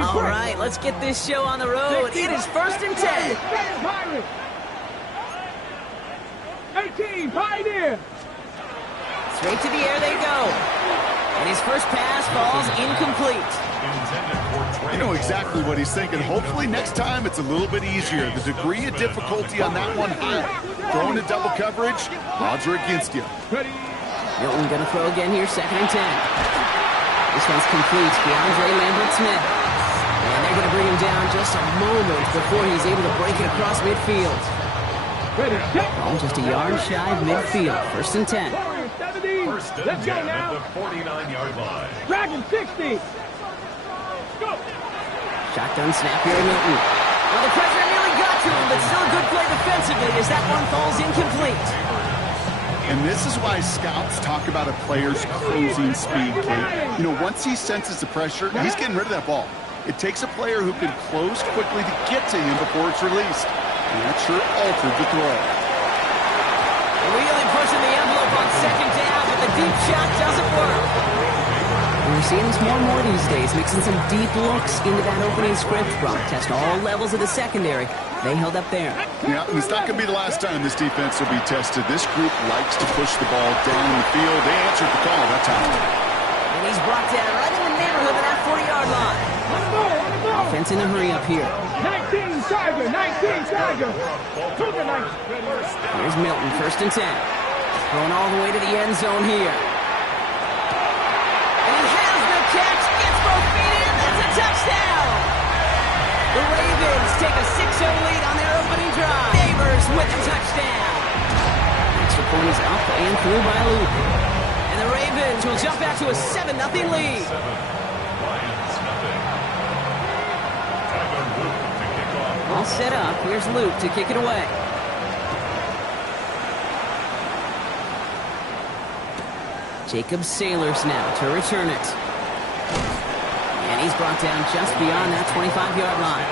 All right, let's get this show on the road. It is 1st and 10. 18, Pioneer. Straight to the air they go. And his first pass falls incomplete. You know exactly what he's thinking. Hopefully next time it's a little bit easier. The degree of difficulty on that one high. Throwing to double coverage, odds are against you. Milton going to throw again here, 2nd and 10. This one's complete. DeAndre Lambert-Smith. And they're going to bring him down just a moment before he's able to break it across midfield. Ball just a yard shy of midfield. 1st and 10. Let's go now. The 49-yard line. Dragon 60. Go. Shotgun snap here to Milton. Well, the pressure nearly got to him, but still a good play defensively as that one falls incomplete. And this is why scouts talk about a player's cruising speed, Kate. You know, once he senses the pressure, he's getting rid of that ball. It takes a player who can close quickly to get to him before it's released. And that sure altered the throw. Really pushing the envelope on 2nd down, but the deep shot doesn't work. We're seeing this more and more these days, mixing some deep looks into that opening script. Test all levels of the secondary. They held up there. Yeah, and it's not going to be the last time this defense will be tested. This group likes to push the ball down the field. They answered the call that time. And he's brought down right in the neighborhood of that 40-yard line. Offense in a hurry up here. 19 Tiger, 19 Tiger. Here's Milton, 1st and 10. Throwing all the way to the end zone here. And he has the catch, gets both feet in, that's a touchdown! The Ravens take a 6-0 lead on their opening drive. Neighbors with a touchdown. Extra point is up and through by Luke. And the Ravens will jump out to a 7-0 lead. All set up. Here's Luke to kick it away. Jacob Sailors now to return it. And he's brought down just beyond that 25-yard line.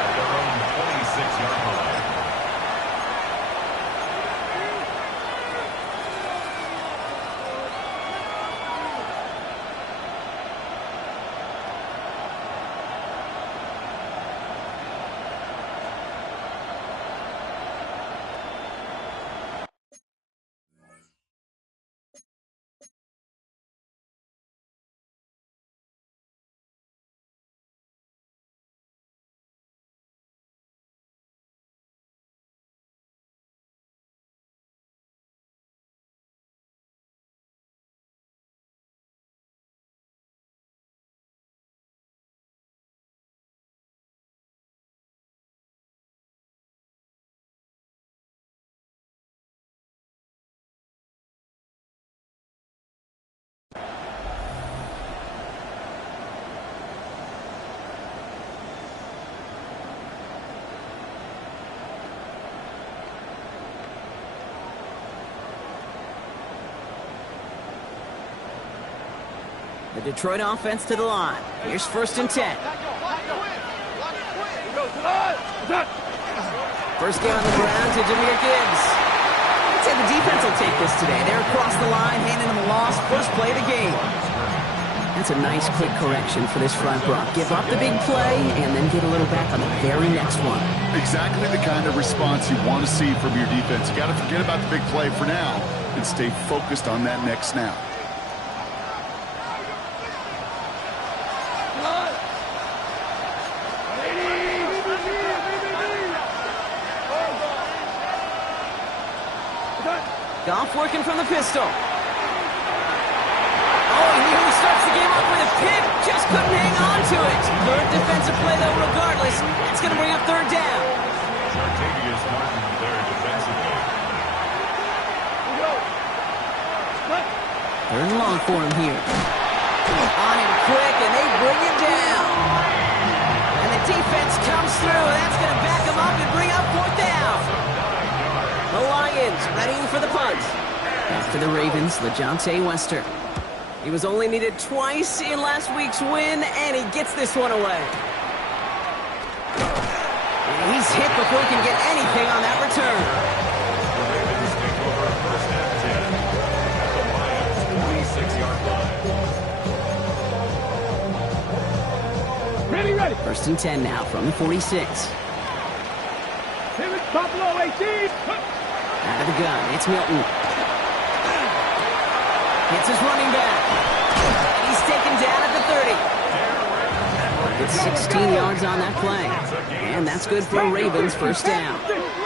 At their own 26-yard line. The Detroit offense to the line. Here's 1st and 10. First down on the ground to Jahmyr Gibbs. I'd say the defense will take this today. They're across the line, handing them a loss. First play of the game. That's a nice quick correction for this front, Brock. Give up the big play and then get a little back on the very next one. Exactly the kind of response you want to see from your defense. You got to forget about the big play for now and stay focused on that next snap. Goff working from the pistol. Oh, he nearly starts the game off with a pick. Just couldn't hang on to it. Third defensive play, though, regardless. It's going to bring up 3rd down. Martavius Martin there defensively. 3rd and long for him here. On him quick, and they bring him down. And the defense comes through. That's going to back him up and bring up 4th down. The Lions ready for the punt. After the Ravens, LeJohntay Wester. He was only needed twice in last week's win, and he gets this one away. And he's hit before he can get anything on that return. The Ravens take over 1st and 10. First and 10 now from the 46. Here is Buffalo 18. Out of the gun, it's Milton. Hits his running back. And he's taken down at the 30. It's 16 yards on that play. And that's good for a Ravens first down.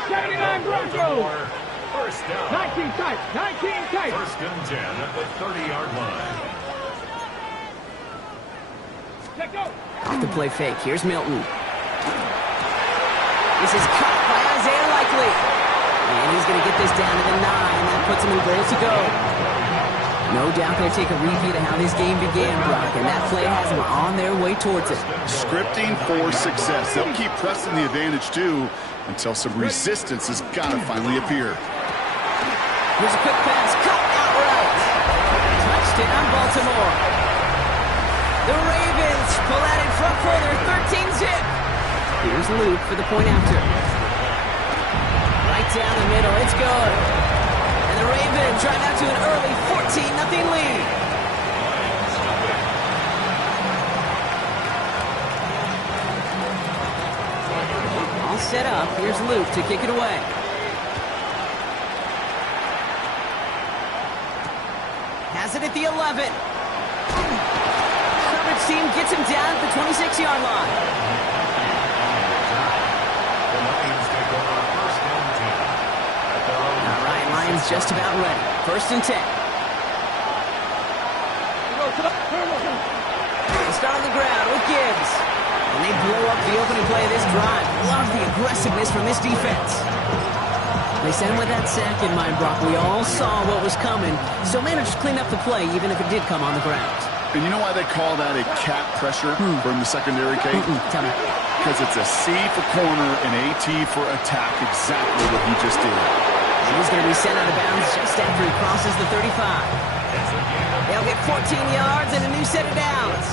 79 Broncos. First down. 19 tight. 19 tight. First and 10 at the 30-yard line. Let go. Off the play fake, here's Milton. This is caught by Isaiah Likely. And he's going to get this down to the 9. That puts him in goal to go. No doubt they'll take a repeat of how this game began, Brock, and that play has them on their way towards it. Scripting for success. They'll keep pressing the advantage, too, until some resistance has got to finally appear. Here's a quick pass, caught outright. Touchdown, Baltimore. The Ravens pull out in front for their 13-zip. Here's Luke for the point after. Right down the middle, it's good. And the Ravens drive out to an early 14-0 lead. All set up, here's Luke to kick it away. Has it at the 11. Coverage team gets him down at the 26-yard line. All right, Lions just about ready. First and 10. They start on the ground with Gibbs. And they blow up the opening play of this drive. Love the aggressiveness from this defense. They sent with that sack in mind, Brock. We all saw what was coming, so managed to clean up the play, even if it did come on the ground. And you know why they call that a cat pressure from the secondary, Kate? Tell me. Because it's a C for corner and a T for attack, exactly what he just did. And he's going to be sent out of bounds just after he crosses the 35. They'll get 14 yards and a new set of downs.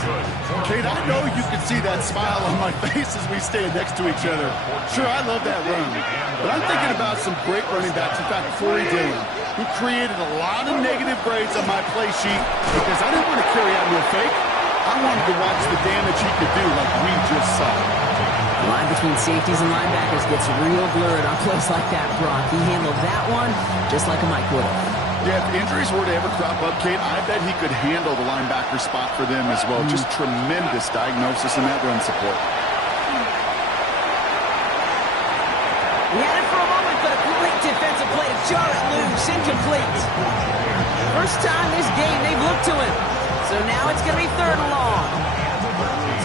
Kate, I know you can see that smile on my face as we stand next to each other. Sure, I love that run. But I'm thinking about some great running backs. In fact, Corey Dillon, who created a lot of negative grades on my play sheet because I didn't want to carry out no fake. I wanted to watch the damage he could do like we just saw. The line between safeties and linebackers gets real blurred on plays like that, Brock. He handled that one just like a Mike would have. Yeah, if injuries were to ever crop up, Kate, I bet he could handle the linebacker spot for them as well. Just tremendous diagnosis in that run support. He had it for a moment, but a great defensive play to jar it loose, incomplete. First time this game they've looked to him. So now it's going to be third and long.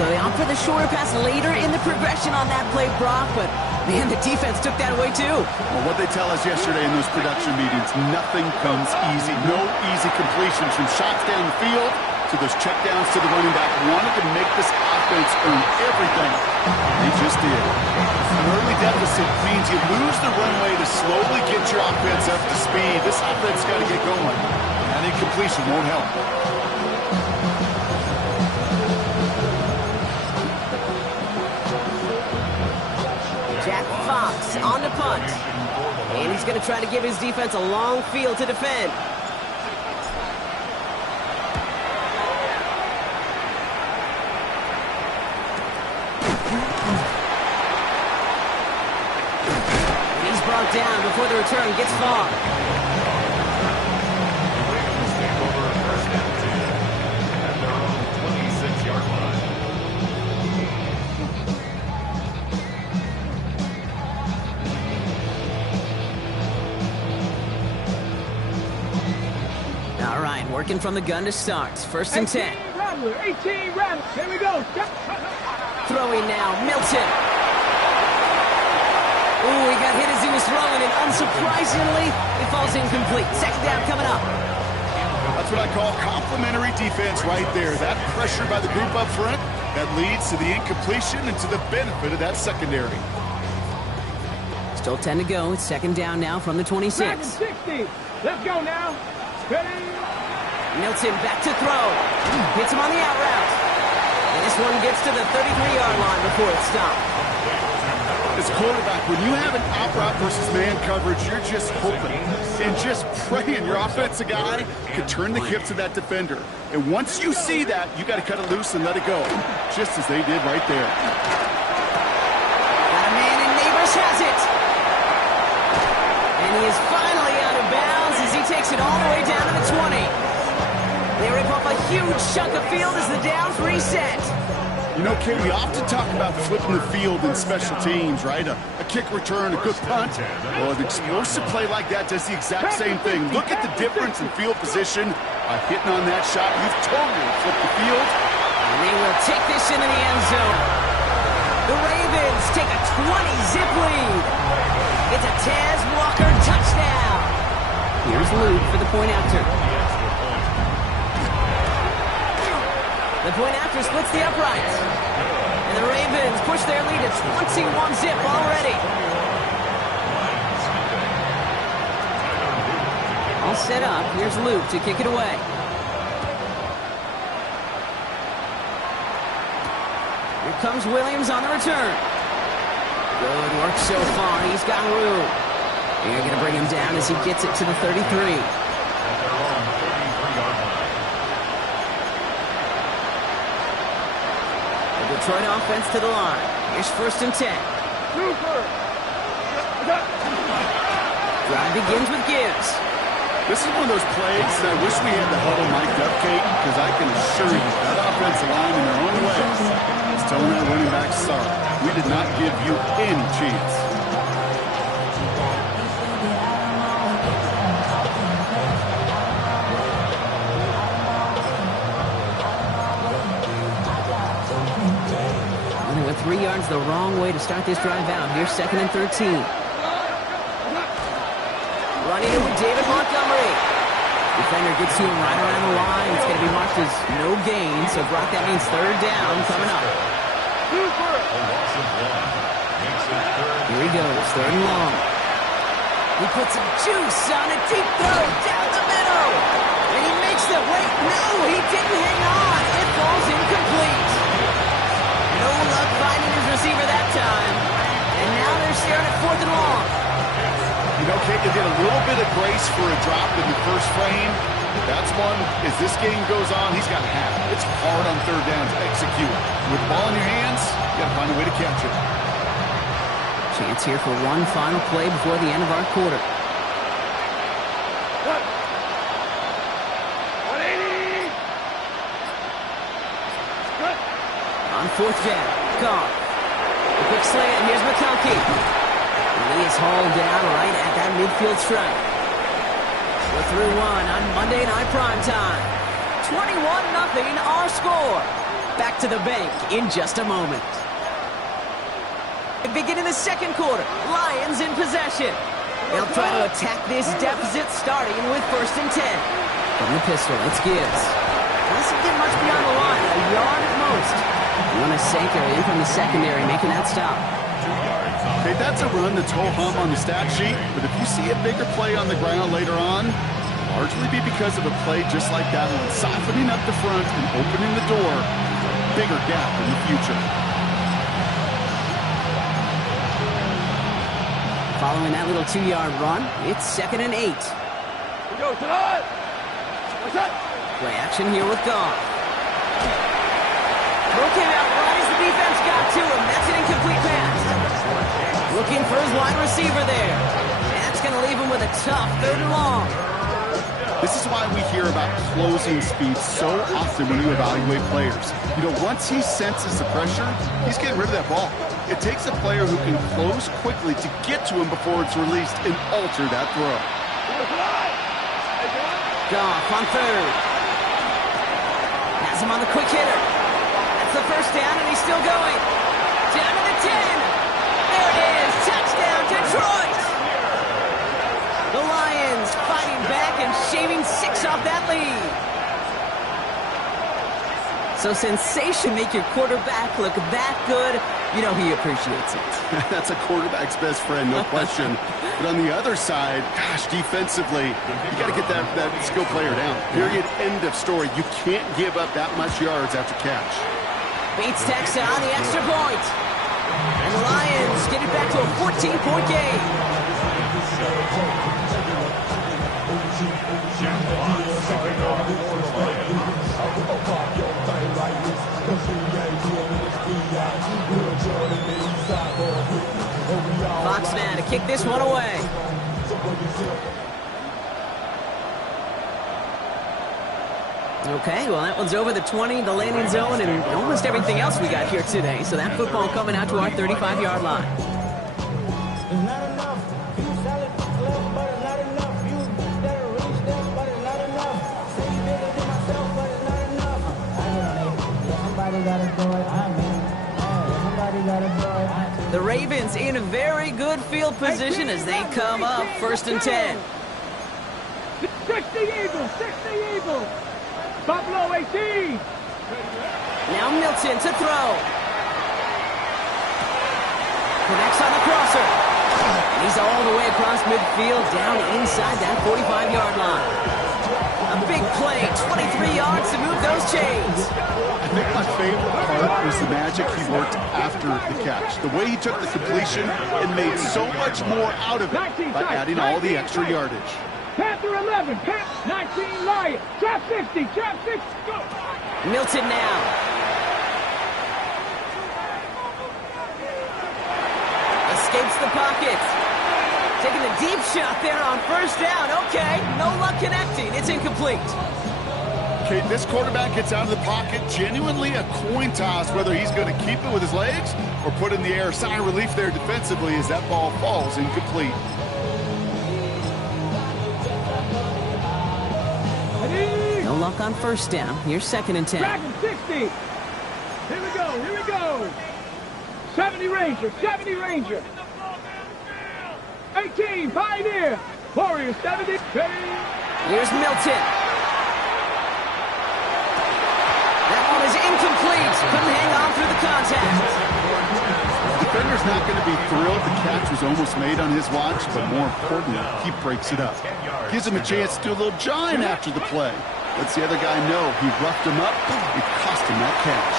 So they opt for the shorter pass later in the progression on that play, Brock, but man, the defense took that away too. Well, what they tell us yesterday in those production meetings, nothing comes easy. No easy completions from shots down the field to those checkdowns to the running back. Wanted to make this offense earn everything. They just did. An early deficit means you lose the runway to slowly get your offense up to speed. This offense got to get going. And incompletion won't help. Kfav on the punt. And he's going to try to give his defense a long field to defend. And he's brought down before the return gets far. Working from the gun to start. First and 10. 18 Rattler. Here we go. Throwing now. Milton. Ooh, he got hit as he was throwing, and unsurprisingly, it falls incomplete. Second down coming up. That's what I call complimentary defense right there. That pressure by the group up front, that leads to the incompletion and to the benefit of that secondary. Still 10 to go. It's second down now from the 26. 60. Let's go now. Ready? Milton back to throw. Hits him on the out route. And this one gets to the 33-yard line before it's stopped. As quarterback, when you have an out route versus man coverage, you're just hoping and just praying your offensive guy can turn the hips of that defender. And once you see that, you got to cut it loose and let it go, just as they did right there. Got a man, and Neighbors has it. And he is finally out of bounds as he takes it all the way down to the 20. They rip off a huge chunk of field as the downs reset. You know, Kate, we often talk about flipping the field in special teams, right? A kick return, a good punt. Well, an explosive play like that does the exact same thing. Look at the difference in field position by hitting on that shot. You've totally flipped the field. And they will take this into the end zone. The Ravens take a 20-zip lead. It's a Taz Walker touchdown. Here's Luke for the point after. The point after splits the uprights. And the Ravens push their lead to 21-zip already. All set up. Here's Luke to kick it away. Here comes Williams on the return. Good work so far. He's got room. They're going to bring him down as he gets it to the 33. Detroit offense to the line. Here's 1st and 10. Drive begins with Gibbs. This is one of those plays that I wish we had the huddle mic'd up, Kate, because I can assure you that offensive line in their own way is telling that running back, sorry, we did not give you any chance. They went 3 yards the wrong way to start this drive out. Here's 2nd and 13. Running it with David Montgomery. Defender gets to him right around the line. It's going to be marked as no gain. So, Brock, that means 3rd down coming up. Here he goes, 3rd and long. He puts some juice on a deep throw down the middle. And he makes the wait. No, he didn't hang on. It falls incomplete. No luck finding his receiver that time. And now they're staring at 4th and long. You know, Kate, they get a little bit of grace for a drop in the first frame. That's one, as this game goes on, he's got to have it. It's hard on 3rd down to execute. With the ball in your hands, you got to find a way to catch it. Chance here for one final play before the end of our quarter. 180. Good. On 4th down, Kfav. The quick slant, here's McConkey. And he is hauled down right at that midfield stripe. We're through one on Monday Night Primetime. 21-0 our score. Back to the bank in just a moment. Beginning the 2nd quarter, Lions in possession. They'll try to attack this deficit starting with 1st and 10. From the pistol, it's Gibbs. Doesn't get much beyond the line, a yard at most. Wanasenko in from the secondary, making that stop. Okay, that's a run that's ho-hum on the stat sheet, but if you see a bigger play on the ground later on, largely be because of a play just like that one, softening up the front and opening the door, bigger gap in the future. Following that little 2-yard run, it's 2nd and 8. We go tonight. What's that? Play action here with Goff. Throw came out right as the defense got to him. That's an incomplete pass. Looking for his wide receiver there. That's going to leave him with a tough 3rd and long. This is why we hear about closing speed so often when you evaluate players. You know, once he senses the pressure, he's getting rid of that ball. It takes a player who can close quickly to get to him before it's released and alter that throw. Goff on 3rd. Has him on the quick hitter. That's the 1st down, and he's still going. Down to the 10. There it is. Touchdown, Detroit. The Lions fighting back and shaving 6 off that lead. So sensation make your quarterback look that good. You know he appreciates it. That's a quarterback's best friend, no question. But on the other side, gosh, defensively, you got to get that skill player down. Period. End of story. You can't give up that much yards after catch. Beats Texas on the extra point. And the Lions get it back to a 14-point game. Fox now to kick this one away. Okay, well, that one's over the 20, the landing zone, and almost everything else we got here today. So that football coming out to our 35-yard line. The Ravens in a very good field position as they come up 1st and 10. 60 Eagles, 60 Eagles. Buffalo 18. Now Milton to throw. Connects on the crosser. And he's all the way across midfield, down inside that 45-yard line. A big play, 23 yards to move those chains. I think my favorite part was the magic he worked after the catch. The way he took the completion and made so much more out of it by adding all the extra yardage. Panther 11, Panther 19, Lion, trap 60, go! Milton now. Escapes the pocket. Taking a deep shot there on 1st down. Okay, no luck connecting. It's incomplete. Okay, this quarterback gets out of the pocket, genuinely a coin toss whether he's going to keep it with his legs or put it in the air. Sigh of relief there defensively as that ball falls incomplete. No luck on 1st down. Here's 2nd and 10. Dragon 60. Here we go. 70 Ranger. 18, Pioneer. Warriors 70. Here's Milton. That one is incomplete. Couldn't hang on through the contact. The defender's not going to be thrilled the catch was almost made on his watch, but more importantly, he breaks it up. Gives him a chance to do a little jawing after the play. Lets the other guy know he roughed him up. It cost him that catch.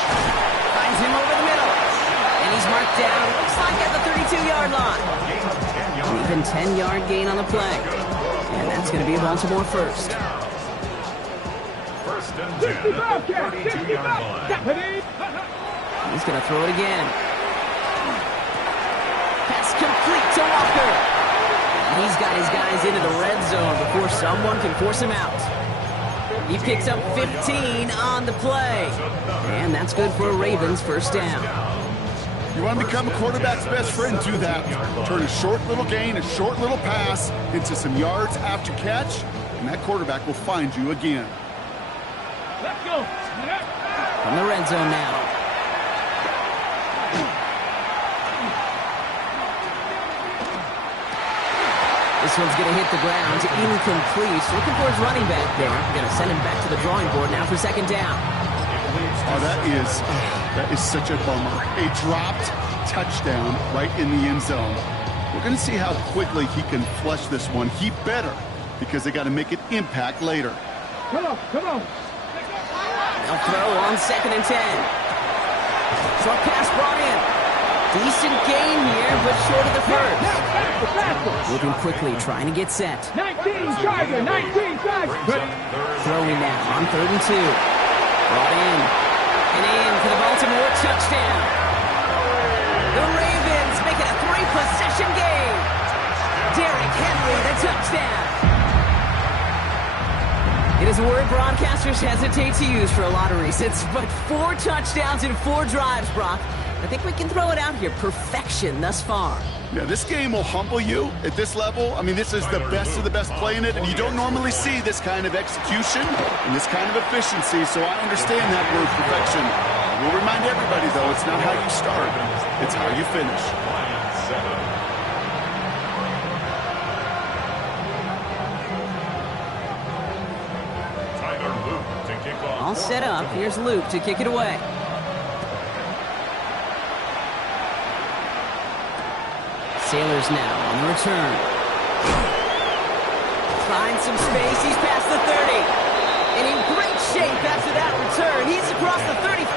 Finds him over the middle. And he's marked down, looks like at the 32-yard line. An even 10-yard gain on the play. And that's going to be a Baltimore first. 1st and 10 at the 32-yard line. He's going to throw it again. Pass complete to Walker. And he's got his guys into the red zone before someone can force him out. He picks up 15 on the play. And that's good for a Ravens 1st down. You want to become a quarterback's best friend, do that. Turn a short little gain, a short little pass into some yards after catch, and that quarterback will find you again. Let's go. From the red zone now. This one's going to hit the ground. Incomplete. Looking for his running back there. Going to send him back to the drawing board now for 2nd down. Oh, that is such a bummer. A dropped touchdown right in the end zone. We're going to see how quickly he can flush this one. He better, because they got to make an impact later. Come on. They'll throw on 2nd and 10. Short pass brought in. Decent gain here, but short of the first. Moving quickly, trying to get set. 19 Charger. Throwing now on 3rd and 2. Brought in. And in for the Baltimore touchdown. The Ravens make it a 3-possession game. Derrick Henry, the touchdown. It is a word broadcasters hesitate to use for a lot of reasons, but 4 touchdowns in 4 drives, Brock. I think we can throw it out here. Perfection thus far. Yeah, this game will humble you at this level. I mean, this is the best of the best playing it, and you don't normally see this kind of execution and this kind of efficiency, so I understand that word perfection. We'll remind everybody, though, it's not how you start, it's how you finish. All set up. Here's Luke to kick it away. Sailors now on the return. Finds some space. He's past the 30. And in great shape after that return. He's across the 30.